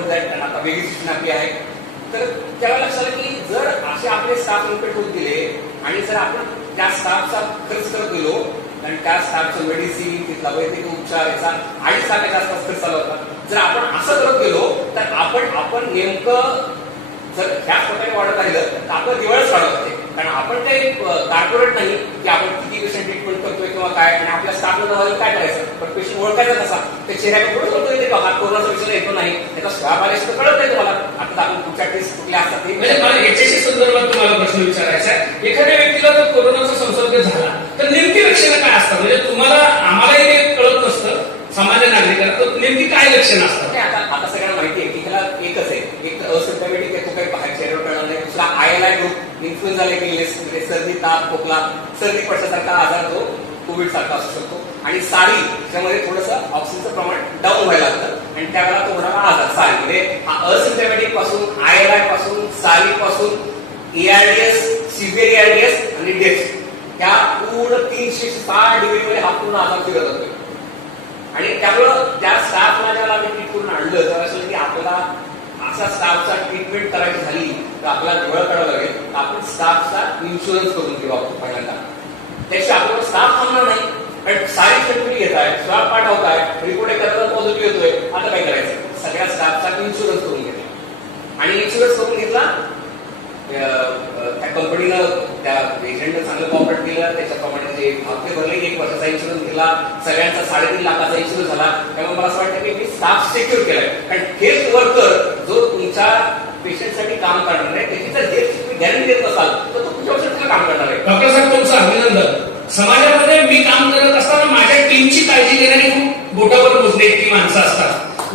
कारण आता वेगळी सूचना आपली आहे. तर त्याला लक्षात आलं की जर असे आपले स्टाफ इन्क्रीट होत गेले आणि जर आपण त्या स्टाफचा खर्च करत गेलो आणि त्या स्टाफचं मेडिसिन, तिथला वैद्यकीय उपचार याचा 2.5 लाखाच्या आसपास खर्च आला होता. जर आपण असं करत गेलो तर आपण नेमकं जर ह्याच प्रकारे वाढत राहिलं तर आपलं दिवाळच काढत होते. कारण आपण काही कॉर्पोरेट नाही की आपण किती पेशंट ट्रीटमेंट करतोय किंवा काय, आणि आपल्या स्टाफला काय करायचं, पण पेशंट ओळखायचा कसा, ते चेहऱ्याला थोडं होतं येते बघा, कोरोनाचा विषय येतो नाही, त्याचा स्वाब आल्यास तर कळत नाही तुम्हाला. आता आपण कुठच्या टेस्ट कुठल्या असतात ते. म्हणजे मला याच्याशी संदर्भात तुम्हाला प्रश्न विचारायचा आहे. एखाद्या व्यक्तीला जर कोरोनाचा संसर्ग झाला तर नेमकी लक्षणं काय असतात? म्हणजे तुम्हाला आम्हालाही ते कळत नसतं, सामान्य नागरिकांना, तर नेमकी काय लक्षणं असतात? आता सगळ्यांना माहिती आहे की ह्याला एकच आहे, एक तर असिम्प्टोमॅटिक आहे, तो काही बाहेर चेहऱ्यावर कळणार नाही. दुसरा ILI ग्रुप, इन्फ्लुएन्झा म्हणजे सर्दी, ताप, खोकला, सर्दी पडल्यासारखा आजार तो कोविड सारखा असू शकतो. आणि सारी त्यामध्ये थोडंसं ऑक्सिजनचं प्रमाण डाऊन व्हायला लागतं आणि त्यावेळेला तो होणारा आजार सारी, म्हणजे असिम्प्टोमॅटिक पासून, ILI पासून, सारी पासून, ARDS, सिव्हिअर ARDS आणि डेथ, त्या पूर्ण 360 डिग्रीमध्ये हा पूर्ण आजार फिरत होतो. आणि त्यामुळं त्या स्टाफला ज्याला आम्ही ट्रीट करून आणलं तेव्हा असं की आपल्याला असा स्टाफचा ट्रीटमेंट करायची झाली तर आपल्याला डोळा काढावं लागेल, तर आपण स्टाफचा इन्शुरन्स करून घेऊ आपण पहिल्यांदा. त्याशिवाय आपल्याला स्टाफ थांबणार नाही. कारण सारी कंपनी घेत आहे, स्टाफ पाठवताय, रिपोर्ट एखादा पॉझिटिव्ह येतोय, आता काय करायचं? सगळ्या स्टाफचा इन्शुरन्स करून घेतला. आणि इन्शुरन्स करून घेतला, त्या कंपनीनं त्या एजंटनं चांगलं कॉपरेट केलं, त्याच्याप्रमाणे जे हप्ते भरले, 1 वर्षाचा इन्शुरन्स घेतला, सगळ्यांचा 3.5 लाखाचा इन्शुरन्स झाला. त्यामुळे मला असं वाटतं की मी स्टाफ सिक्युअर केलाय. कारण हेल्थ वर्कर जो तुमच्या पेशंटसाठी काम करणार आहे त्याची जर हेल्थ गॅरंटी देत असाल तर तो तुमच्या औषधाला काम करणार आहे. डॉक्टर साहेब, तुमचं अभिनंदन. समाजामध्ये मी काम करत असताना माझ्या टीमची काळजी घेणारी खूप बोटावर मोजणे ती माणसं असतात.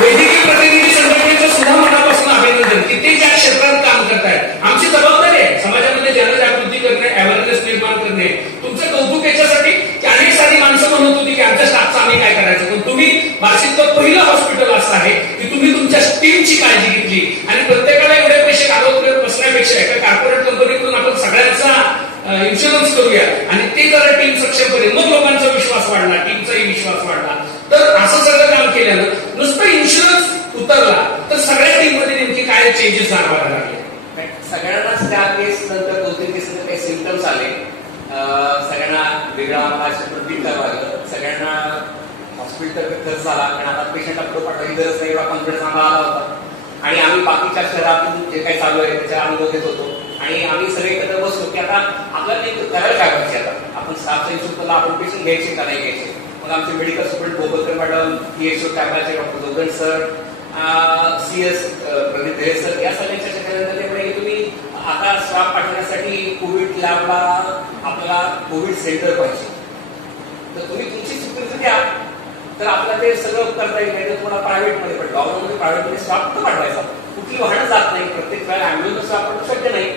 वैद्यकीय प्रतिनिधी संघटनेचं सुद्धा मनापासून अभिनंदन की ते ज्या क्षेत्रात काम करतायत. आमची जबाबदारी आहे समाजामध्ये जनजागृती करणे, अवेअरनेस निर्माण करणे. तुमचं कौतुक याच्यासाठी की अनेक सारी माणसं म्हणत होती की आमच्या स्टाफचं आम्ही काय करायचं, पण तुम्ही बार्शीतलं पहिलं हॉस्पिटल असं आहे की तुम्ही तुमच्या टीमची काळजी घेतली आणि प्रत्येकाला एवढे पैसे कागद करत बसण्यापेक्षा एका कॉर्पोरेट कंपनीकडून आपण सगळ्यांचा इन्शुरन्स करूया आणि ते जरा टीम सक्षम करेल, मग लोकांचा विश्वास वाढला, टीमचाही विश्वास वाढला. तर असं सगळं काम केल्यानं नुसतं इन्शुरन्स उतरला तर सगळ्या टीम मध्ये नेमकी काय चेंजेस जाणवायला लागले? सगळ्यांनाच त्या केस नंतर 2-3 केस नंतर काही सिम्पटम्स आले. सगळ्यांना वेगळा आम्हाला ट्रीट करावं लागलं. सगळ्यांना हॉस्पिटल खर्च झाला, कारण आता पेशंटला पुढे पाठवायची गरज नाही एवढा कॉन्फिडन्स आम्हाला आला होता. आणि आम्ही बाकीच्या शहरातून जे काही चालू आहे त्याचा अनुभव घेत होतो आणि आम्ही सगळे एकत्र बसलो की आता आपल्याला ते करायला काय पाहिजे. आता आपण स्टाफचा इन्शुरन्स आपण पेशंट घ्यायचे का नाही घ्यायचे. मग आमचे medical superintendent Gopkar madam, PHO कॅमेराचे doctor Jogan sir, CS Pradeep Dhare sir, या सगळ्यांच्या चर्चेनंतर ते म्हणे की तुम्ही आता स्टाफ पाठवण्यासाठी कोविड लॅबला आपल्याला कोविड सेंटर पाहिजे, तर तुम्ही तुमची स्वीकृती द्या तर आपल्याला ते सगळं करता येईल. नाही तर तुम्हाला प्रायव्हेटमध्ये पण लॉकडाऊनमध्ये प्रायव्हेटमध्ये स्टाफ कुठं पाठवायचा, कुठली वाहनं जात नाही, प्रत्येक वेळेला ॲम्ब्युलन्स स्टाफ पाठवू शक्य नाही.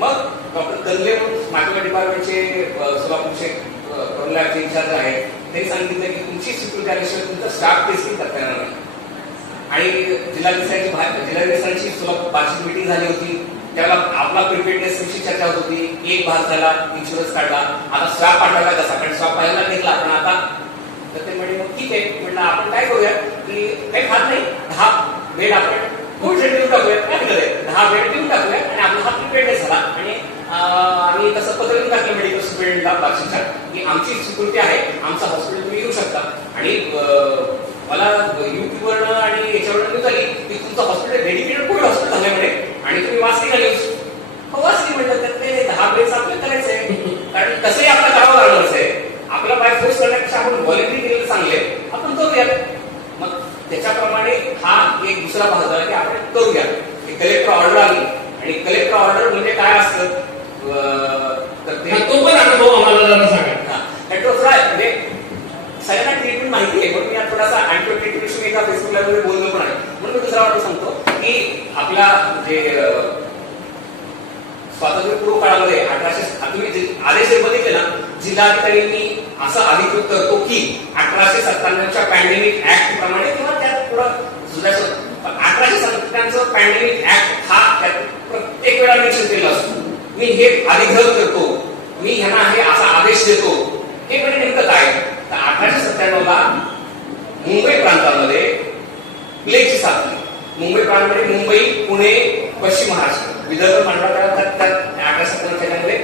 मग डॉक्टर कल्ले म्हणून माझ्या डिपार्टमेंटचे सोलापूरचे लॅबचे इन्चार्ज आहेत, त्यांनी सांगितलं की तुमची स्वीकृती आल्याशिवाय तुमचा स्टाफ टेस्टिंग करता येणार नाही. आणि जिल्हाधिकाऱ्यांची सोलापूर वार्षिक मीटिंग झाली होती, त्याला आपला प्रिपेअरनेस विषयी चर्चा होत होती. एक भाग झाला, इन्शुरन्स काढला, आता स्टाफ पाठवायला कसा, कारण स्टाफ पहिल्यांदा घेतला आपण आता. तर ते म्हणे मग ठीक आहे, म्हटलं आपण काय करूया की काही खात नाही, 10 बेड आपण कोविड सेंटर देऊन टाकूया, काय केलं 10 बेड देऊन टाकूया आणि आपला हा प्रिपेअरनेस झाला. आणि आम्ही तसं पत्र देऊन टाकलं मेडिकल सुपरिटेंडेंटला बार्शीच्या की आमची स्वीकृती आहे, आमचं हॉस्पिटल तुम्ही येऊ शकता. आणि मला युट्यूबवरनं आणि याच्यावरनं न्यूज आली की तुमचं हॉस्पिटल डेडिकेटेड कोविड हॉस्पिटल झालं म्हणे आणि तुम्ही वाचली का न्यूज? वाचली. म्हटलं तर ते 10 बेड्स आपल्याला करायचं आहे, कारण कसंही आपल्याला करावं लागणारच आहे. आपला बाय फोर्स करण्यापेक्षा आपण व्हॉलेंटरी केलेलं चांगले, आपण करूया. मग त्याच्याप्रमाणे हा एक दुसरा भाग झाला की आपण करूया. कलेक्टर ऑर्डर आली आणि कलेक्टर ऑर्डर म्हणजे काय असतं तर तो पण अनुभव आम्हाला जरा सांगा. म्हणजे सगळ्यांना ट्रीटमेंट माहिती आहे, पण मी थोडासा अँटीबायोटिक विषयी एका फेसबुक लाईव्हमध्ये बोललो पण आहे, म्हणून मी दुसरा ऑर्डर सांगतो की आपला म्हणजे स्वातंत्र्यपूर्व काळामध्ये 1800 तुम्ही आदेश बघितले ना, जिल्हाधिकाऱ्यांनी असं अधिकृत करतो की 1897च्या पॅन्डेमिक ऍक्ट प्रमाणे किंवा त्यात थोडं सुधारणा, 1897चं पॅन्डेमिक ऍक्ट हा त्यात प्रत्येक वेळा मेन्शन केला असतो. मी हे अधिकृत करतो, मी ह्यांना हे असा आदेश देतो. हे म्हणजे नेमकं काय तर 1897ला मुंबई प्रांतामध्ये प्लेगची साथ आली. मुंबई प्रांतमध्ये मुंबई, पुणे, पश्चिम महाराष्ट्र, विदर्भ मराठवाडा त्यात 1897 त्याच्यामध्ये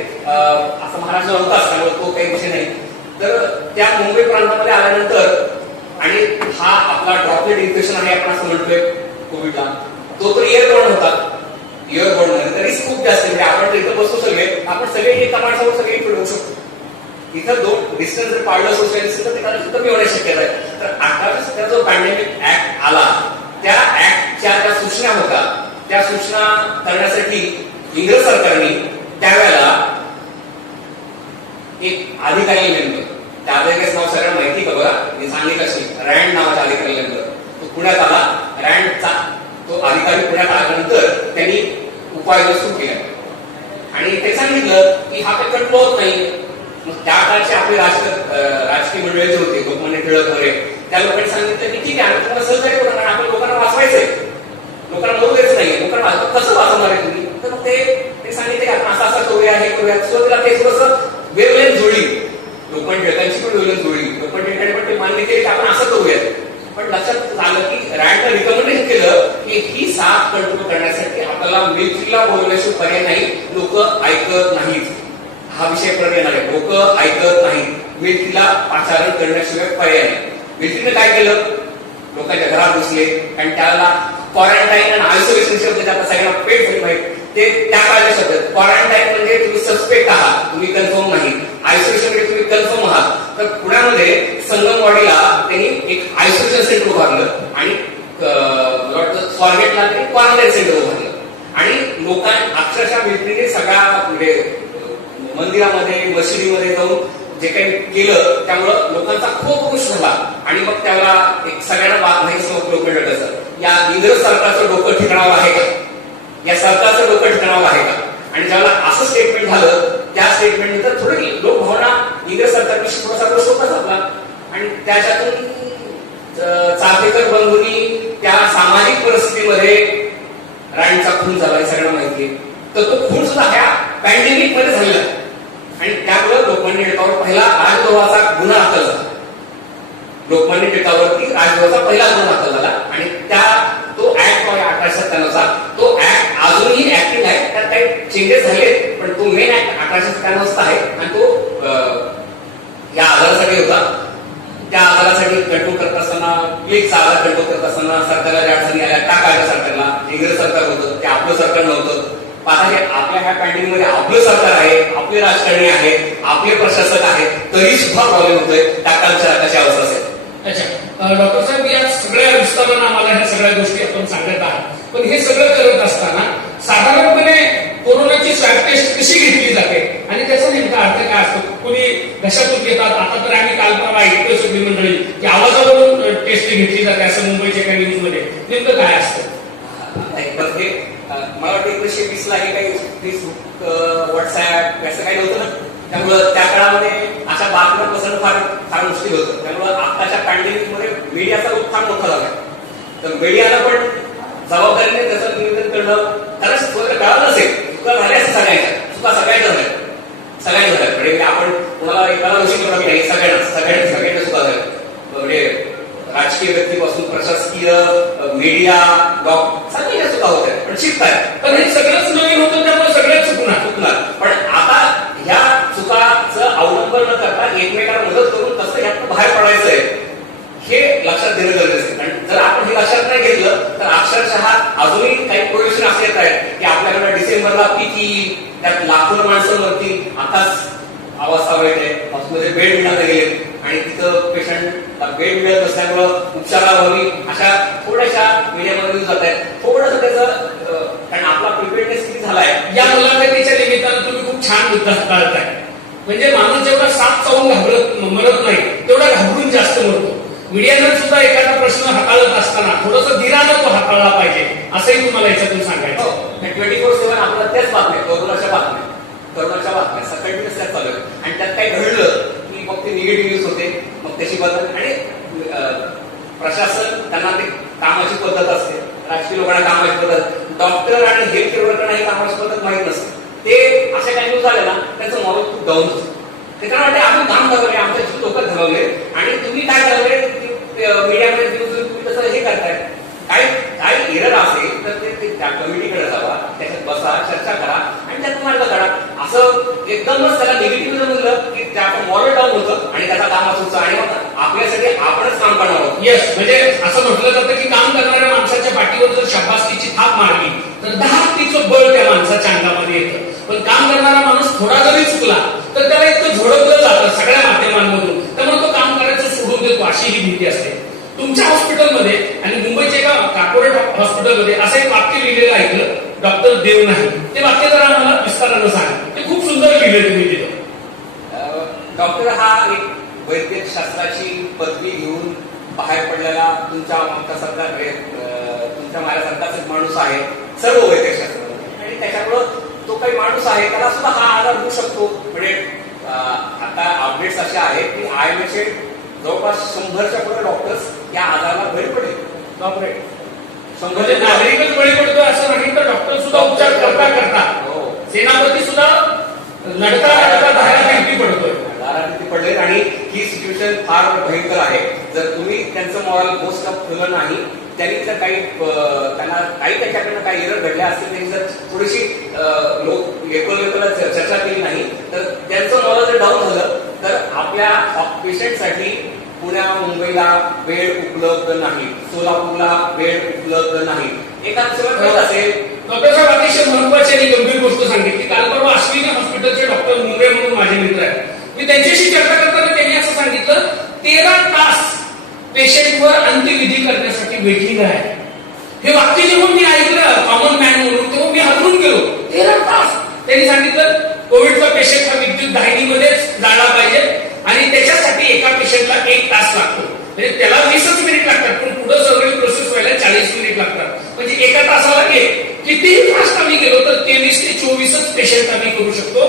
असं महाराष्ट्र नव्हताच, त्यामुळे तो काही विषय नाही. तर त्या मुंबई प्रांतामध्ये आल्यानंतर आणि हा आपला ड्रॉपलेट इन्फेक्शन आहे आपण असं म्हणतोय कोविडला, तो तर एअरबॉर्न होता. एअरबॉर्न मध्ये रिस्क खूप जास्त म्हणजे आपण इथं बसतो सगळे, आपण सगळे एका माणसावर सगळे फिरवू शकतो. इथं दोन डिस्टन्स जर पाळलं सोशल डिस्टन्स तर ते कदाचित कमी होण्याची शक्यता आहे. तर आता जो पॅन्डेमिक ऍक्ट आला, त्या ऍक्टच्या ज्या सूचना होत्या त्या सूचना करण्यासाठी इंग्रज सरकारने त्यावेळेला एक अधिकारी नेमलं. त्या अधिकाऱ्याचं नाव सगळ्यांना माहिती का बघा, मी सांगितलं असेल, रँड नावाचा अधिकारी नेमलं. तो पुण्यात आला, रँडचा तो अधिकारी पुण्यात आल्यानंतर त्यांनी उपाययोजना सुरू केल्या आणि ते सांगितलं की हा काही कंट्रोल होत नाही. मग त्या काळचे आपले राजकीय मंडळी जे होते, लोकमान्य टिळक वगैरे, त्या लोकांनी सांगितलं की ठीक आहे, आम्ही तुम्हाला सहकार्य करू, कारण आपण लोकांना वाचवायचंय, लोकांना मरू द्यायचं नाहीये, लोकांना कसं वाचवणार आहे तुम्ही. तर मग ते सांगितले की आपण असं असं करूया, हे करूया. सुरुवातीला ते थोडंसं वेवलेन जुळली, लोकमान्य टिळकांची पण वेवलेन जुळली, लोकमान्य टिळकांनी पण ते मान्य केले की आपण असं करूयात. पण लक्षात आलं की रँडनं रिकमेंडेशन केलं की ही साथ कंट्रोल करण्यासाठी आपल्याला मिलिटरीला बोलवण्याशिवाय पर्याय नाही. लोक ऐकत नाहीत, हा विषय परत येणार आहे. लोक ऐकत नाहीत, मिलिटरीला पाचारण करण्याशिवाय पर्याय नाही. मिलिटरीने काय केलं, लोकांच्या घरात घुसले आणि त्याला क्वारंटाईन आणि आयसोलेशन शब्द आता सगळ्यांना पेट झाली माहिती, ते त्या काळाचे शब्द. क्वारंटाईन म्हणजे तुम्ही सस्पेक्ट आहात, तुम्ही कन्फर्म नाही. आयसोलेशन म्हणजे तुम्ही कन्फर्म आहात. तर पुण्यामध्ये संगमवाडीला त्यांनी एक आयसोलेशन सेंटर उभारलं आणि मला वाटतं स्वारगेटला त्यांनी क्वारंटाईन सेंटर उभारलं आणि लोकांना अक्षरशः मिलिटरीने सगळ्या म्हणजे मंदिरामध्ये मशिदीमध्ये जाऊन जे काही केलं त्यामुळं लोकांचा खूप खुश झाला. आणि मग त्याला एक सगळ्यांना माहिती समजलं कसं, या इंग्रज सरकारचं डोकं ठिकाणावर आहे का, या सरकारचं डोकं ठिकाणावर आहे का. आणि ज्यावेळेला असं स्टेटमेंट झालं, त्या स्टेटमेंट नंतर थोडी लोकभावना इंग्रज सरकारविषयी थोडासा रोष होता झाला आणि त्याच्यातून चाफेकर बंधूंनी त्या सामाजिक परिस्थितीमध्ये रँडचा खून झाला हे सगळ्यांना माहिती आहे. तर तो खून सुद्धा ह्या पॅन्डेमिक मध्ये झालेला आणि त्यामुळे लोकमान्य टिळकावर पहिला राजद्रोहाचा गुन्हा दाखल झाला. लोकमान्य टिळकावरती राजद्रोहाचा पहिला गुन्हा दाखल झाला आणि तो ऍक्ट 1897चा तो ऍक्ट अजूनही ऍक्टिव्ह आहे. त्यात काही चेंजेस झाले पण तो मेन ऍक्ट 1897चा आहे आणि तो या आजारासाठी होता. त्या आजारासाठी कंट्रोल करत असताना, प्लेगचा आजार कंट्रोल करत असताना सरकारला ज्या अडचणी आल्या त्या काळच्या सरकारला, इंग्रज सरकार होतं ते आपलं सरकार नव्हतं. आता हे आपल्या ह्या पॅन्डेमिक मध्ये आपलं सरकार आहे, आपले राजकारणी आहेत, आपले प्रशासक आहेत, तरी सुद्धा प्रॉब्लेम होतोय. त्या काळच्या कशा अवस्था असेल. अच्छा डॉक्टर साहेब, या सगळ्या विस्तारानं आम्हाला ह्या सगळ्या गोष्टी आपण सांगत आहात. पण हे सगळं करत असताना साधारणपणे कोरोनाची स्वॅब टेस्ट कशी घेतली जाते आणि त्याचा नेमका अर्थ काय असतो? कोणी घशातून घेतात, आता तर आम्ही काल परवा ऐकतोय सगळी मंडळी की आवाजावरून टेस्ट घेतली जाते असं मुंबईच्या काही न्यूज मध्ये, नेमकं काय असतं? मला वाटतं 1920 ला हे काही फेसबुक, व्हॉट्सअप असं काही नव्हतं ना, त्यामुळं त्या काळामध्ये अशा बातम्या पसरणं फार मुश्किल होतं. त्यामुळं आताच्या पॅन्डेमिक मध्ये मीडियाचा रोल फार मोठा झाला. तर मीडियाला पण जबाबदारीने त्याचं निवेदन करणं, कारण कळलं नसेल, चुका झाल्या असं सगळ्यांच्या, चुका सगळ्यांच्या झाल्या, सगळ्यांच्या झाल्या. म्हणजे आपण कोणाला एकाला दोषी करू नाही, सगळ्यांच्या चुका झाल्या. म्हणजे राजकीय व्यक्तीपासून प्रशासकीय, मीडिया, सगळ्या चुका होत्या, पण शिकताय. पण हे सगळंच नवीन होतं त्यामुळे सगळ्याच चुकणार. पण आता ह्या चुकाचं अवलंबन न करता एकमेकांना मदत करून कसं यात बाहेर पडायचंय हे लक्षात घेणं गरजेचं आहे. आणि जर आपण हे लक्षात नाही घेतलं तर अक्षरशः अजूनही काही प्रोजेक्शन असे येत आहेत की आपल्याकडे डिसेंबरला पीक येईल, त्यात लाखो माणसं मरतील. आताच अवस्था वाईट आहे, हॉस्पिटलमध्ये बेड मिळाले गेले आणि तिथं पेशंट बेड मिळत नसल्यामुळं उपचारा व्हावी अशा थोड्याशा मीडियामध्ये न्यूज जात आहेत. थोडंसं त्याचं कारण आपला प्रिपेअरनेस किती झालाय. या मुलाखतीच्या निमित्तानं तुम्ही खूप छान मुद्दा हाताळताय. म्हणजे माणूस जेवढा साप चावून मरत नाही तेवढा घाबरून जास्त मरतो. मीडियानं सुद्धा एखादा प्रश्न हाताळत असताना थोडंसं धीरानं तो हाताळला पाहिजे असंही तुम्हाला याच्यातून सांगायचं. 24/7 आपल्याला त्याच बातम्या, करोनाच्या बातम्या कंटिन्युअस त्याच चालू आहेत आणि त्यात काही घडलं की मग ते निगेटिव्ह न्यूज होते, मग त्याची बदल. आणि प्रशासन त्यांना ते कामाची पद्धत असते, राजकीय लोकांना कामाची पद्धत, डॉक्टर आणि हेल्थ केअर वर्करांना ही कामाची पद्धत माहीत नसते. ते अशा काही न्यूज झाले ना त्यांचं मॉरल खूप डाऊन होतं. ते कारण वाटते आपण काम घालवले, आमच्या जीव लोक घालवले आणि तुम्ही काय घालवले मीडियामध्ये तुम्ही तसं हे करताय. काही तर ते त्या कमिटीकडे जावा, त्याच्यात बसा, चर्चा करा आणि त्यात मार्ग काढा. असं एकदमच त्याला निगेटिव्ह म्हणलं की त्याचं मॉरल डाऊन होतं आणि त्याचा काम असूचं आणि मग आपल्यासाठी आपणच काम करणार आहोत. येस, म्हणजे असं म्हटलं जातं की काम करणाऱ्या माणसाच्या पाठीवर जर शाबासकीची थाप मारली तर 10 हत्तीचं बळ त्या माणसाच्या अंगामध्ये येतं. पण काम करणारा माणूस थोडा जरी चुकला तर त्याला इतकं झोडपलं जातं सगळ्या माध्यमांमधून, त्यामुळे तो काम करायचं सोडून देतो अशी ही भीती असते. तुमच्या हॉस्पिटलमध्ये आणि मुंबईच्या एका कॉर्पोरेट हॉस्पिटलमध्ये असं एक वाक्य लिहिलेलं ऐकलं, डॉक्टर देव नाही. ते वाक्य जरा आम्हाला विस्तारानं सांगा. ते खूप सुंदर लिहिलंय तुम्ही तिथं. डॉक्टर हा एक वैद्यक शास्त्राची पदवी घेऊन बाहेर पडलेला तुमच्या मागच्यासारखा तुमच्या माझ्यासारखाच एक माणूस आहे सर्व वैद्यक शास्त्रामध्ये, आणि त्याच्यामुळं तो काही माणूस आहे त्याला सुद्धा हा आजार होऊ शकतो. म्हणजे आता अपडेट्स असे आहेत की IMA जवळपास 100च्या पुढे डॉक्टर्स या आजाराला बळी पडेल. बापरे, 100 नागरिकच बळी पडतो असं नाही तर डॉक्टर सुद्धा उपचार करता हो, सेनापती सुद्धा लढता धाराती पडतोय. धाराती पडले आणि ही सिच्युएशन फार भयंकर आहे. जर तुम्ही त्यांचं मॉरल पोस्ट अप ठेवलं नाही, त्यांनी जर काही त्यांना काही त्याच्याकडनं काही एरर घडल्या असतील, त्यांनी जर थोडीशी लेवलला चर्चा केली नाही तर त्यांचं मॉरल जर डाऊन झालं तर आपल्या पेशंटसाठी पुण्या मुंबईला बेड उपलब्ध नाही, सोलापूरला बेड उपलब्ध नाही. एखादं असेल. डॉक्टर साहेब अतिशय महत्वाची आणि गंभीर गोष्ट सांगितली. काल परवा अश्विनी हॉस्पिटलचे डॉक्टर मुंबई म्हणून माझे मित्र आहेत, मी त्यांच्याशी चर्चा करताना त्यांनी असं सांगितलं 13 तास पेशंटवर अंत्यविधी करण्यासाठी वेटिंग आहे. हे वाक्य जेव्हा मी ऐकलं कॉमन मॅन म्हणून तेव्हा मी हरवून गेलो. 13 तास त्यांनी सांगितलं कोविडचा पेशंट हा विद्युत दाहिनीमध्येच जायला पाहिजे आणि त्याच्यासाठी एका पेशंटला 1 तास लागतो. म्हणजे त्याला 20च मिनिट लागतात, पण पुढे सगळी प्रोसेस व्हायला 40 मिनिट लागतात. म्हणजे एका तासाला कितीही फास्ट आम्ही गेलो तर 23 ते 24च पेशंट आम्ही करू शकतो.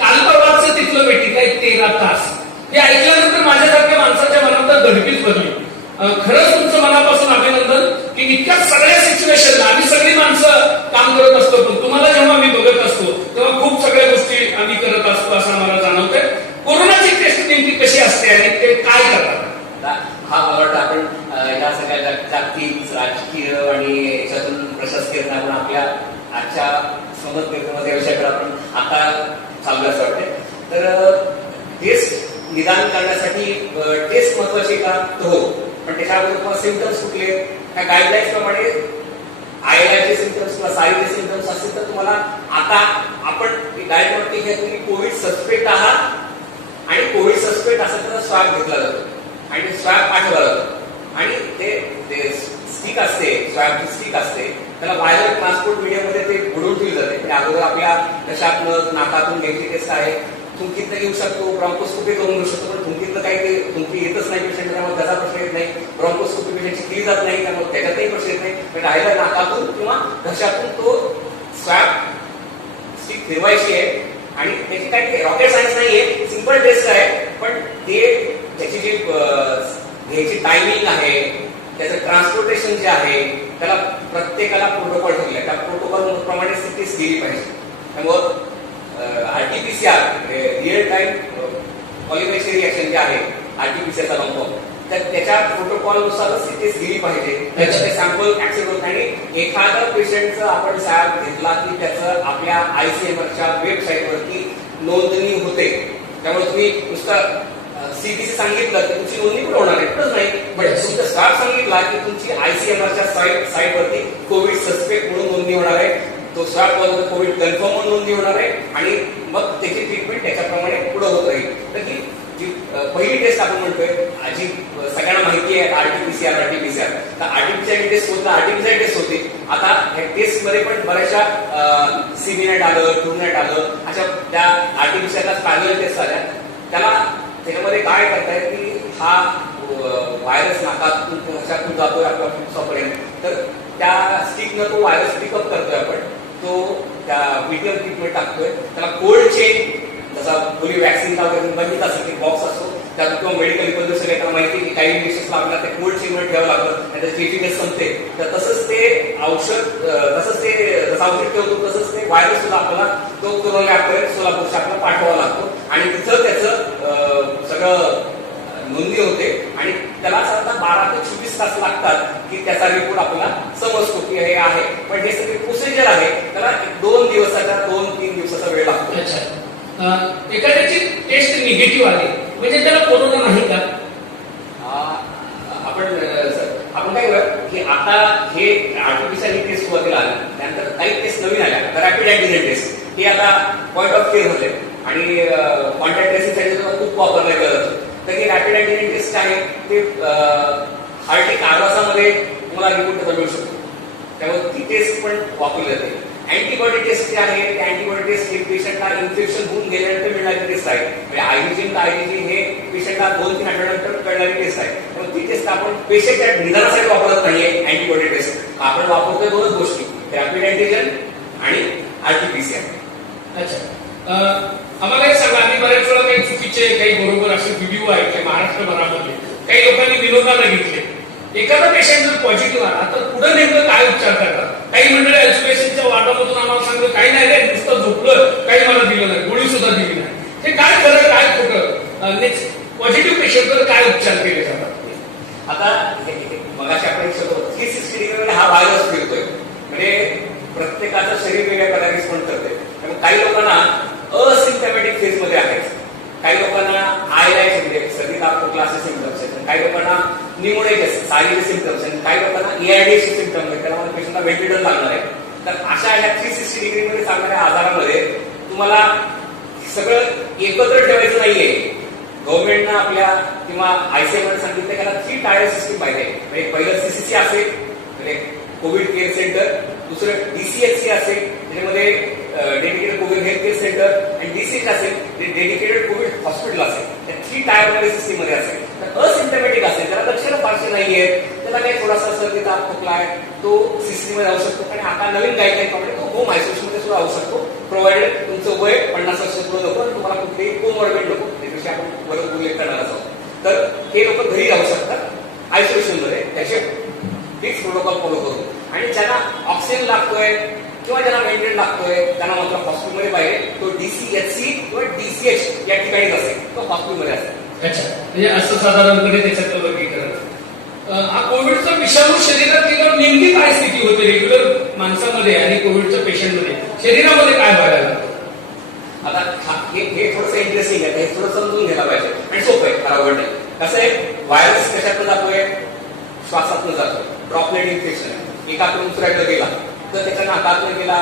काल परवाचं तिथलं वेटिंग आहे 13 तास. हे ऐकल्यानंतर माझ्यासारख्या माणसाच्या मनात धडकीच बदली. खरंच तुमचं मनापासून अभिनंदन की इतक्या सगळ्या सिच्युएशनला आम्ही सगळी माणसं काम करत असतो, पण तुम्हाला जेव्हा आम्ही बघत असतो तेव्हा खूप सगळ्या गोष्टी आम्ही करत असतो असं आम्हाला जाणवतंय. कोरोनाची टेस्ट नेमकी कशी असते आणि ते काय करतात? हा मला वाटतं आपण या सगळ्या जागतिक राजकीय आणि याच्यातून प्रशासकीय आपण आपल्या आजच्या समजमध्ये विषयाकडे आपण आता चालू असं वाटतंय. तर टेस्ट निदान करण्यासाठी टेस्ट महत्वाची का तर हो, पण त्याच्याबरोबर तुम्हाला सिम्पटम्स कुठले त्या गाईडलाईन्स प्रमाणे ILRचे सिम्पटम्स किंवा सारीचे सिम्पटम्स असतील तर तुम्हाला आता आपण गाईड म्हणतो की तुम्ही कोविड सस्पेक्ट आहात आणि कोविड सस्पेक्ट असेल तर स्वॅब घेतला जातो आणि स्वॅब पाठवला जातो आणि ते स्टिक असते, स्वॅबची स्टिक असते, त्याला व्हायरल ट्रान्सपोर्ट मीडियामध्ये ते बुडवून ठेवली जाते. म्हणजे अगोदर आपल्या घशातनं नाकातून घ्यायची टेस्ट आहे, थुंकीतनं घेऊ शकतो, ब्रॉन्कोस्कोपी करून घेऊ शकतो, पण थुंकीतनं काही ते थुंकी येतच नाही पेशंट, त्यामुळे त्याचा प्रश्न येत नाही. ब्रॉन्कोस्कोपी पेशंटची केली जात नाही, त्यामुळे त्याच्यातही प्रश्न येत नाही. पण राहिला नाकातून किंवा घशातून तो स्वॅब स्टिक फिरवायची आहे आणि त्याची काही रॉकेट सायन्स नाहीये, सिंपल टेस्ट आहे. पण ते त्याची जी घ्यायची टायमिंग आहे, त्याचं ट्रान्सपोर्टेशन जे आहे, त्याला प्रत्येकाला प्रोटोकॉल ठेवले, त्या प्रोटोकॉल प्रमाणे टेस्ट गेली पाहिजे. त्यामुळं RT-PCR real time polymeric reaction जे आहे RT-PCRचा कॉम्पाउंड, तर त्याच्या प्रोटोकॉलनुसारच ती टेस्ट गेली पाहिजे. त्याच्यात सॅम्पल ऍक्सेप्ट होत नाही. एखाद्या पेशंटचं आपण स्वॅब घेतला की त्याचं आपल्या ICMRच्या वेबसाईटवरती नोंदणी होते. त्यामुळे तुम्ही नुसतं CBC सांगितलं की तुमची नोंदणी पण होणार आहे, कुठंच नाही. पण तुमचा स्वॅब सांगितला की तुमची ICMRच्या साईटवरती कोविड सस्पेक्ट म्हणून नोंदणी होणार आहे, तो स्वॅब कोविड कन्फर्म म्हणून नोंदणी होणार आहे आणि मग त्याची ट्रीटमेंट त्याच्याप्रमाणे पुढे होत राहील. तर ही जी पहिली टेस्ट आपण म्हणतोय जी सगळ्यांना माहिती आहे RT-PCR. तर RT-PCR टेस्ट होतं, RT-PCR टेस्ट होते. आता ह्या टेस्ट मध्ये पण बऱ्याचशा सीबीनेट आलं, ट्रूनेट आलं, अशा त्या RT-PCR पॅरलल टेस्ट आल्या. त्याच्यामध्ये काय करतायत की हा व्हायरस नाकातून घशातून जातोय आपल्या फुफ्सापर्यंत, तर त्या स्टिकनं तो व्हायरस पिकअप करतोय आपण, तो त्या मीडियम ट्रीटमेंट टाकतोय. त्याला कोल्ड चेन, जसा पूर्वी वॅक्सिनला वगैरे बघितलं असेल की बॉक्स असतो त्यातून किंवा मेडिकल इन्फॉर्मेशन एका माहिती की काही इंजेक्शन आपल्याला ते कोल्ड चेनमध्ये ठेवावं लागतं आणि त्याची इफिकस संपते. तर तसंच ते औषध जसं औषध ठेवतो तसंच ते व्हायरस सुद्धा आपल्याला तो कोरोना सोलापूरच्या आपल्याला पाठवावा लागतो आणि तिथं त्याचं सगळं नोंदणी होते आणि त्याला साधारण 12 ते 24 तास लागतात की त्याचा रिपोर्ट आपल्याला समजतो की हे आहे. पण हे सगळे प्रोसिजर आहे त्याला 2-3 दिवसाचा वेळ लागतो. एखाद्याची टेस्ट निगेटिव्ह आली म्हणजे त्याला कोरोना नाही का? आपण काय करूया की आता हे आर्टिफिशियल टेस्ट सुरुवातीला आली, त्यानंतर काही टेस्ट नवीन आल्या, रॅपिड अँटीजेन टेस्ट हे आता पॉईंट ऑफ केअर होते आणि कॉन्टॅक्ट ट्रेसिंगसाठी खूप वापरलं गेलं जातं. तर ही रॅपिड अँटीजेन टेस्ट आहे ते हार्ट कागदामध्ये तुम्हाला रिपोर्ट त्याचा मिळू शकतो, त्यामुळे ती टेस्ट पण वापरली जाते. अँटीबॉडी टेस्ट जे आहे ते अँटीबॉडी टेस्ट हे पेशंटला इन्फेक्शन होऊन गेल्यानंतर मिळणारी टेस्ट आहे. म्हणजे आयजीन हे पेशंटला 2-3 आठवड्यानंतर कळणारी टेस्ट आहे. त्यामुळे ती टेस्ट आपण पेशंटच्या निदानासाठी वापरत नाहीये. अँटीबॉडी टेस्ट आपण वापरतोय 2च गोष्टी, रॅपिड अँटीजेन आणि आरटीपीसीआर. अच्छा, आम्हाला हे सांगा, आम्ही बऱ्याच वेळा काही चुकीचे काही बरोबर असे व्हिडिओ ऐकले महाराष्ट्रभरामध्ये, काही लोकांनी विनोदाला घेतले. एखादा पेशंट जर पॉझिटिव्ह आला तर पुढे नेमकं काय उपचार करतात? काही मंडळी आयसोलेशनच्या वाटामधून आम्हाला सांगतो काही नाही रे, नुसतं झोपलं, काही मला दिलं नाही, गोळी सुद्धा दिली नाही. हे काय खरं काय खोटं? नेक्स्ट पॉझिटिव्ह पेशंटवर काय उपचार केले जातात? आता मगाशी आपण 360 डिग्री हा व्हायरस फिरतोय, म्हणजे प्रत्येकाचं शरीर वेगळ्या प्रकारे रिस्पॉन्ड करते. त्यामुळे काही लोकांना असिम्पटॅमॅटिक फेज मध्ये आहेत, काही लोकांना आयलॅश म्हणजे सर्दी ताप खोकला असे सिम्पटम्स आहेत, काही लोकांना निमोनिया सारीचे सिम्पटम्स आहेत, काही लोकांना एआयडीचे सिम्पटम्स आहेत, त्याला पेशंटला व्हेंटिलेटर लागणार आहे. तर अशा या 360 डिग्री मध्ये सांगणाऱ्या आजारामध्ये तुम्हाला सगळं एकत्र ठेवायचं नाहीये. गव्हर्नमेंटनं आपल्या किंवा आयसीएम मध्ये सांगितलं त्याला 3 टायर सिस्टीम पाहिजे. म्हणजे पहिलं सीसीसी असेल म्हणजे कोविड केअर सेंटर, दुसरं डीसीएचसी असेल त्याच्यामध्ये dedicated Covid health care centre, आणि डीसीएच असेल डेडिकेटेड कोविड हॉस्पिटल असेल. त्या 3 टायर मध्ये सिस्टीम मध्ये असेल. तर असिम्पटॅमॅटिक असेल, त्याला लक्षणं फारशी नाहीये, त्याला काही थोडासा सर्दी ताप खोकला आहे, तो सीसीसी मध्ये राहू शकतो. आणि आता नवीन गाईडलाईन प्रमाणे तो होम आयसोलेशन मध्ये सुद्धा राहू शकतो, प्रोव्हाइडेड तुमचं वय 50 वर्षांपूर्वी नको आणि तुम्हाला कुठलेही कोमॉर्बिड नको, त्याच्याविषयी आपण बरोबर उल्लेख करणार आहोत. तर हे लोक घरी राहू शकतात आयसोलेशन मध्ये त्याचे फिक्स प्रोटोकॉल फॉलो करून. आणि ज्यांना ऑक्सिजन लागतोय किंवा ज्यांना मेंटेन लागतोय त्यांना मात्र हॉस्पिटलमध्ये पाहिजे, तो डीसीएचसी किंवा डीसीएच या ठिकाणीच असेल, तो हॉस्पिटलमध्ये असेल. अच्छा, म्हणजे असं साधारणपणे त्याच्यात वर्गीकरण. हा कोविडचा विषाणू शरीरात गेल्यावर नेमकी काय स्थिती होते रेग्युलर माणसामध्ये आणि कोविडच्या पेशंटमध्ये शरीरामध्ये काय व्हायला लागतं? आता हे थोडंसं इंटरेस्टिंग आहे, हे थोडं समजून घ्यायला पाहिजे आणि सोपं आहे, फार अवघड नाही. कसं आहे, व्हायरस कशातून जातोय? श्वासातून जातो, ड्रॉपलेट इन्फेक्शन आहे. एकाकडून दुसऱ्याकडे गेला तर त्याच्या नाकातून गेला,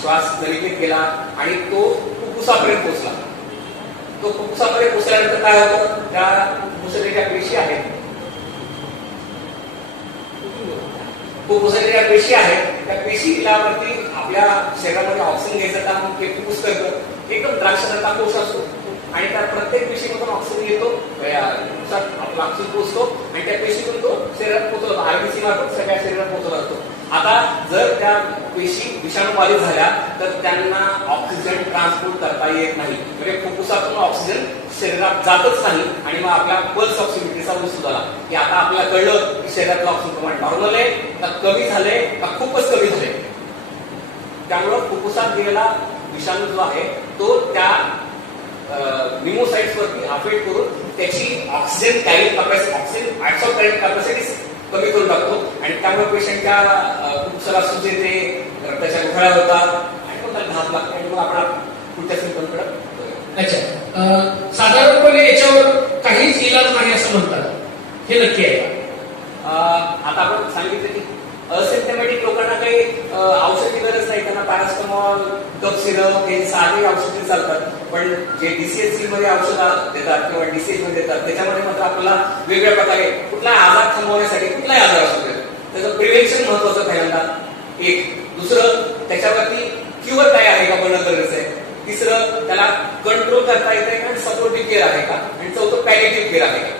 श्वास नलिकेत गेला आणि तो फुफ्फुसापर्यंत पोहोचला. तो फुफ्फुसापर्यंत पोहोचल्यानंतर काय होतं? त्या फुफ्फुसाच्या ज्या पेशी आहेत, फुफ्फुसाच्या ज्या पेशी आहेत त्या पेशीलावरती आपल्या शरीरामध्ये ऑक्सिजन घ्यायचं काम ते फुफ्फुस करतं. एकदम द्राक्षासारखा कोश असतो आणि त्या प्रत्येक पेशीमधून ऑक्सिजन येतो, आपला ऑक्सिजन पोहोचतो आणि त्या पेशीतून तो शरीरात पोहोचवतो, आरबीसी मार्फत सगळ्या शरीरात पोहोचवला जातो. आता जर त्या पेशी विषाणूबाधित झाल्या तर त्यांना ऑक्सिजन ट्रान्सपोर्ट करता येत नाही, म्हणजे फुफ्फुसातून ऑक्सिजन शरीरात जातच नाही आणि मग आपल्या पल्स ऑक्सिमिटीचा ऊस झाला की आता आपल्याला कळलं की शरीरातलं ऑक्सिजन प्रमाण नॉर्मल आहे का कमी झालंय का खूपच कमी झालंय. त्यामुळं फुफ्फुसात गेलेला विषाणू जो आहे तो त्या निमोसाइट्स वरती अफेक्ट करून त्याची oxygen carrying capacity, oxygen absorb carrying capacity कमी करून टाकतो आणि त्यामुळे पेशंटच्या फुफ्फुसाला सूज येते, रक्ताच्या गुठळ्या होतात आणि मग त्याला घाम लागतो आणि मग आपण पुढच्या सिम्पटमकडे. अच्छा, साधारणपणे याच्यावर काहीच इलाज नाही असं म्हणतात, हे नक्की आहे का? आता आपण सांगितलं की असिम्पटॅमॅटिक लोकांना काही औषधी गरज नाही, त्यांना पॅरासिटामॉल, कफ सिरप हे साधे औषधे चालतात. पण जे डीसीएचसी मध्ये औषधं देतात किंवा डीसीएच मध्ये देतात त्याच्यामध्ये मात्र आपल्याला वेगवेगळ्या प्रकारे कुठलाही आजार थांबवण्यासाठी कुठलाही आजार असू दे त्याचं प्रिव्हेन्शन महत्वाचं पहिल्यांदा एक. दुसरं, त्याच्यावरती क्युअर काय आहे का बनणं गरजेचं आहे. तिसरं, त्याला कंट्रोल करता येते का, सपोर्टिव्ह केअर आहे का, आणि चौथं पॅलिएटिव्ह केअर आहे का.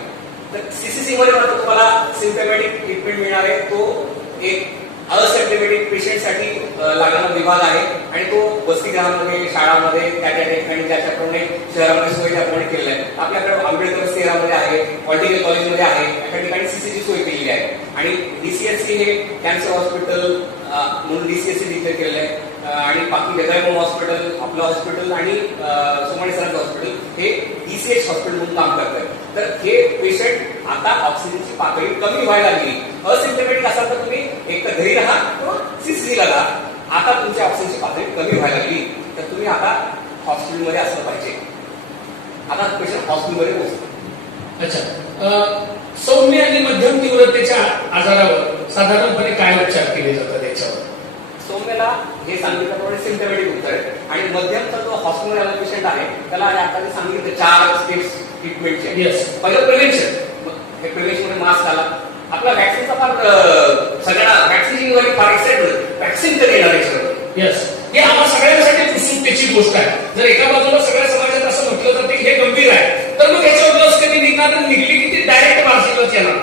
तर सीसीसी मध्ये मात्र तुम्हाला सिम्पटॅमॅटिक ट्रीटमेंट मिळणार आहे. तो एक असिम्पटॅमॅटिक पेशंटसाठी लागणारा विभाग आहे आणि तो वसतिगृहामध्ये, शाळांमध्ये त्या ठिकाणी ज्याच्याप्रमाणे शहरामध्ये सोय त्याप्रमाणे केलेला आहे. आपल्याकडे आंबेडकर वसतिगृहामध्ये आहे, पॉलिटिकल कॉलेजमध्ये आहे, या ठिकाणी सीसीची सोय केलेली आहे. आणि DCSC हे कॅन्सर हॉस्पिटल म्हणून DCSC डिक्लेअर केलेलं आहे आणि बाकी वेगळ्या हॉस्पिटल, आपलं हॉस्पिटल आणि सोमाणी सरांचं हॉस्पिटल हे DCH हॉस्पिटल म्हणून काम करतात. तर हे पेशंट आता ऑक्सिजनची पातळी कमी व्हायला लागली. असिम्टमॅटिक असाल तर तुम्ही एक तर घरी राहा किंवा CCC ला राहा. आता तुमची ऑक्सिजनची पातळी कमी व्हायला लागली तर तुम्ही आता हॉस्पिटलमध्ये असलं पाहिजे. आता पेशंट हॉस्पिटलमध्ये पोहोचतो. अच्छा, सौम्य आणि मध्यम तीव्रतेच्या आजारावर साधारणपणे काय उपचार केले जातात याच्यावर? सौम्यला हे सांगितल्याप्रमाणे सिम्टमॅटिक उत्तर आहे आणि मध्यमचा जो हॉस्पिटल आला पेशंट आहे त्याला आता जे सांगितलं 4 स्टेप्स ट्रीटमेंटचे. Yes. पहिलं प्रिव्हेन्शन. हे प्रिव्हेन्शन मध्ये मास्क आला. आपला वॅक्सिनचा फार सगळ्या वॅक्सिन फार एक्साइटेड. वॅक्सिन कधी येणार आहे? यस, हे आम्हा सगळ्यांसाठी उत्सुकतेची गोष्ट आहे. जर एका बाजूला सगळ्या समाजात असं म्हटलं जातं की हे गंभीर आहे, तर मग याच्यावर लस कधी निघणार आणि निघली की ती डायरेक्ट वार्षिकच येणार.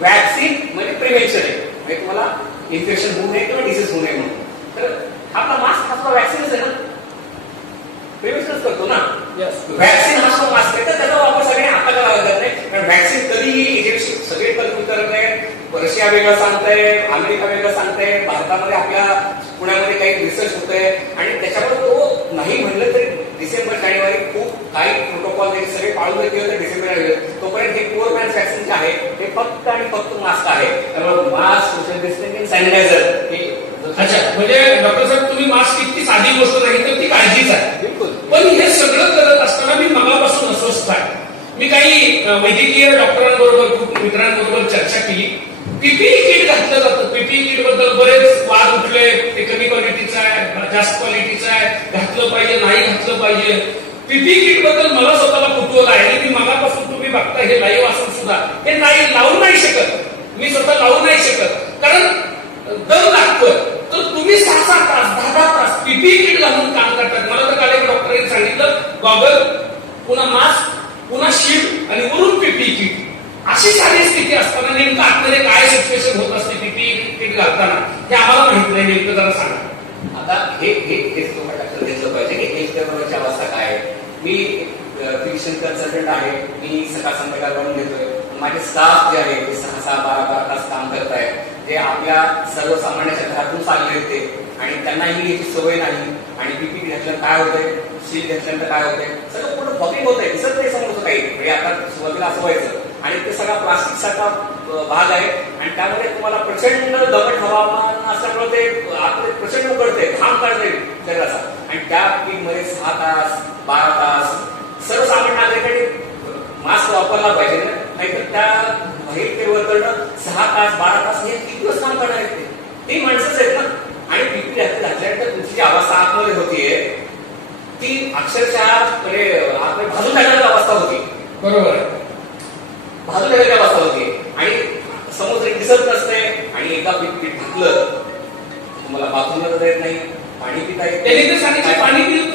वॅक्सिन म्हणजे प्रिव्हेन्शन आहे. म्हणजे तुम्हाला इन्फेक्शन होऊ नये किंवा डिसीज होऊ नये म्हणून. तर आपला मास्क हा वॅक्सिनच आहे ना, प्रिव्हेन्शनच करतो ना. वॅक्सिन हा जो मास्क आहे तर त्याचा वापर सगळे आता करावा लागत नाही. कारण वॅक्सिन कधीही सगळे कल्पना करत आहे. रशिया वेगळं सांगताय, अमेरिका वेगळं सांगताय, भारतामध्ये आपल्या पुण्यामध्ये काही रिसर्च होत आहे आणि त्याच्यावर तो नाही म्हणलं तरी डिसेंबर जानेवारी खूप काही प्रोटोकॉल सगळे पाळून घेतले होते. डिसेंबर जानेवारी तोपर्यंत हे कोर मॅन वॅक्सिन जे आहे ते फक्त आणि फक्त मास्क आहे. त्यामुळे मास्क, सोशल डिस्टन्सिंग, सॅनिटायझर हे. अच्छा, म्हणजे डॉक्टर साहेब तुम्ही मास्क इतकी साधी गोष्ट नाही तर ती काळजीच आहे. बिलकुल. पण हे सगळं करत असताना मी मनापासून अस्वस्थ आहे. मी काही वैद्यकीय डॉक्टरांबरोबर, खूप मित्रांबरोबर चर्चा केली. पीपीई किट घातलं जातं. पीपीई किट बद्दल बरेच वाद उठले. ते कमी क्वालिटीचं आहे, जास्त क्वालिटीचं आहे, घातलं पाहिजे, नाही घातलं पाहिजे. पीपीई किट बद्दल मला स्वतःला कुतूहल आहे आणि मी मनापासून तुम्ही बघता हे लाईव्ह असून सुद्धा हे नाही लावू नाही शकत. मी स्वतः लावू नाही शकत कारण दम लागतोय. तर तुम्ही 6-6 तास, 10-10 तास पीपीई किट घालून काम करतात. मला तर काल एक डॉक्टरांनी सांगितलं गॉगल, पुन्हा मास्क, पुन्हा शील्ड आणि वरून पीपीई किट. अशी सारी स्थिती असताना नेमकं आतमध्ये काय सिच्युएशन होत असते पीपीई किट घालताना हे आम्हाला माहित नाही. नेमकं जरा सांगा. आता हेच लोक लक्षात घेतलं पाहिजे की हेल्थ केअरची अवस्था काय आहे. मी फिजिशियन कन्सल्टंट आहे. मी सकाळ संध्याकाळ करून घेतोय. माझे स्टाफ जे आहे ते 6-6, 12-12 तास काम करत आहेत. जे आपल्या सर्वसामान्याच्या घरातून चालले होते आणि त्यांनाही याची सवय नाही. आणि पीपीई घातल्यानं काय होतंय, शील्ड घातल्यानंतर काय होतंय, सगळं पूर्ण बॉकिंग होतंय. दिसत नाही समोरचं काही. म्हणजे आता सुरुवातीला असं व्हायचं आणि ते सगळा प्लास्टिक सारखा भाग आहे आणि त्यामध्ये तुम्हाला प्रचंड दमट हवामान असल्यामुळे ते आपले प्रचंड उघडते, घाम काढते शरीराचा. आणि त्या पीकमध्ये 6 तास, 12 तास सर्वसामान्य नागरिकांनी मास्क वापरला पाहिजे ना. नाहीतर त्या बाहेर वर्तन 6 तास, 12 तास हे किती दिवस काम करणार आहेत ते माणसंच आहेत ना. आणि पीपी घातल्यानंतर तुमची जी अवस्था आतमध्ये होतीये ती अक्षरशः म्हणजे आपल्या भाजून जाण्याची अवस्था होती. बरोबर, भाजून जाण्याची अवस्था होती आणि समोर दिसत नसते. आणि एकदा पीठ घातलं तुम्हाला बाथरूमला जाता येत नाही, पाणी पिता येत त्यांनी ते सांगितलं पाणी पिलं